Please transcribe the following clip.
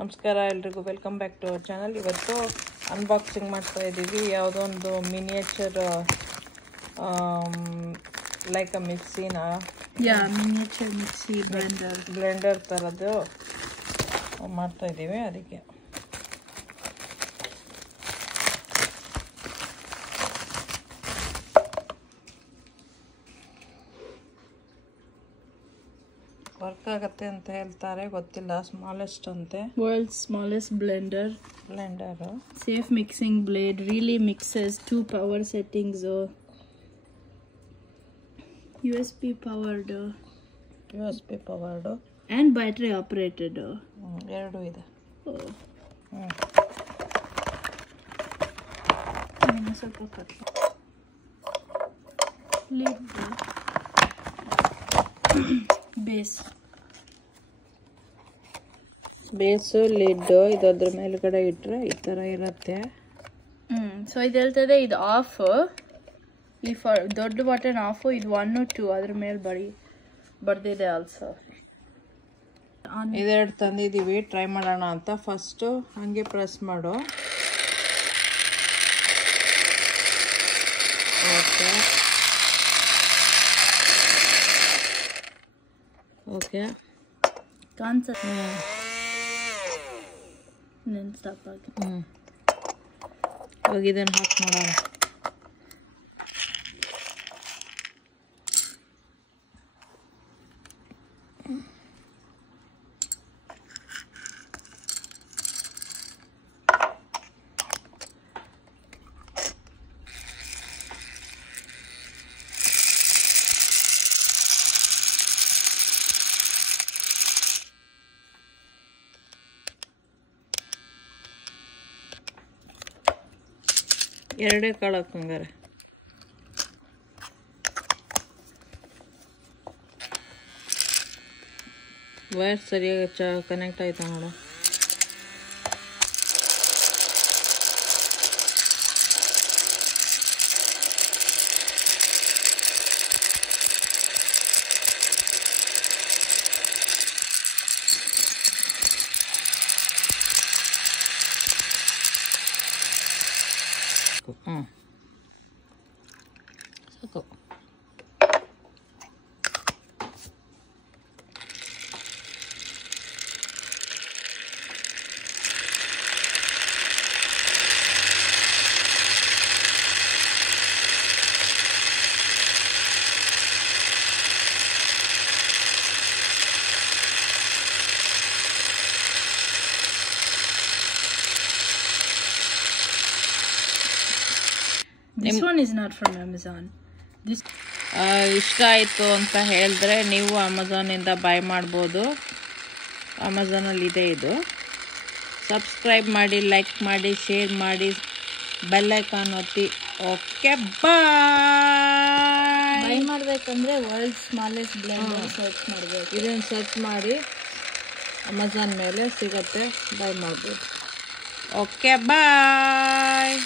ನಮಸ್ಕಾರ ಎಲ್ರಿಗೂ welcome back to our channel. ಇವತ್ತು ಅನ್ಬಾಕ್ಸಿಂಗ್ ಮಾಡ್ತಾ ಇದ್ದೀವಿ ಯಾವುದೋ ಒಂದು ಮಿನಿಯೇಚರ್ ಲೈಕ್ ಅ ಮಿಕ್ಸಿನ ಮಿನಿಯೇಚರ್ ಮಿಕ್ಸಿ ಬ್ಲೆಂಡರ್ ಥರದ್ದು ಮಾಡ್ತಾ ಇದ್ದೀವಿ. ಅದಕ್ಕೆ ವರ್ಕ್ ಆಗುತ್ತೆ ಅಂತ ಹೇಳ್ತಾರೆ, ಗೊತ್ತಿಲ್ಲ. ಸ್ಮಾಲೆಸ್ಟ್ ಅಂತೆ, world smallest Blender. Safe mixing blade, really mixes 2 power settings, USB powered and battery operated. ಎರಡು ಇದೆ. ಸ್ವಲ್ಪ ಲಿಡ್, ಬೇಸು ಲಿಡ್ ಇದ್ರ ಮೇಲ್ಗಡೆ ಇಟ್ರೆ ಈ ತರ ಇರುತ್ತೆ. ಸೊ ಇದು ಹೇಳ್ತದೆ ಇದು ಆಫ್, ಈ ದೊಡ್ಡ ಬಟನ್ ಆಫ್, ಇದು 1 2 ಅದ್ರ ಮೇಲೆ ಬರ್ದಿದೆ. ಆಲ್ಸೋ ಇದೆರಡು ತಂದಿದ್ದೀವಿ, ಟ್ರೈ ಮಾಡೋಣ ಅಂತ. ಫಸ್ಟ್ ಹಂಗೆ ಪ್ರೆಸ್ ಮಾಡು. ಓಕೆ ಕಾನ್ಸೆಪ್ಟ್ ಸ್ಟಾಪ್ ಆಗಿ ಇವಾಗ ಇದನ್ನು ಹಾಕಿ ಮಾಡೋಣ. ಎರಡೇ ಕಾಳು ಹಾಕಂಗಾರೆ. ವೈರ್ ಸರಿಯಾಗಿ ಕನೆಕ್ಟ್ ಆಯ್ತಾ ನೋಡು. ಸಾಕು. This one is not from Amazon. ಇಷ್ಟ ಆಯಿತು ಅಂತ ಹೇಳಿದ್ರೆ ನೀವು ಅಮೆಝಾನಿಂದ ಬೈ ಮಾಡ್ಬೋದು. ಅಮೆಝಾನಲ್ಲಿ ಇದೆ ಇದು. ಸಬ್ಸ್ಕ್ರೈಬ್ ಮಾಡಿ, ಲೈಕ್ ಮಾಡಿ, ಶೇರ್ ಮಾಡಿ, ಬೆಲ್ ಐಕಾನ್ ಒತ್ತಿ. Okay, bye. ಬೈ ಮಾಡಬೇಕಂದ್ರೆ ವರ್ಲ್ಡ್ ಸ್ಮಾಲೆಸ್ಟ್ ಬ್ಲೆಂಡರ್ ಸರ್ಚ್ ಮಾಡಬೇಕು. ಇದನ್ನು ಸರ್ಚ್ ಮಾಡಿ ಅಮೆಝಾನ್ ಮೇಲೆ ಸಿಗತ್ತೆ, ಬೈ ಮಾಡ್ಬೋದು. ಓಕೆ, ಬಾಯ್.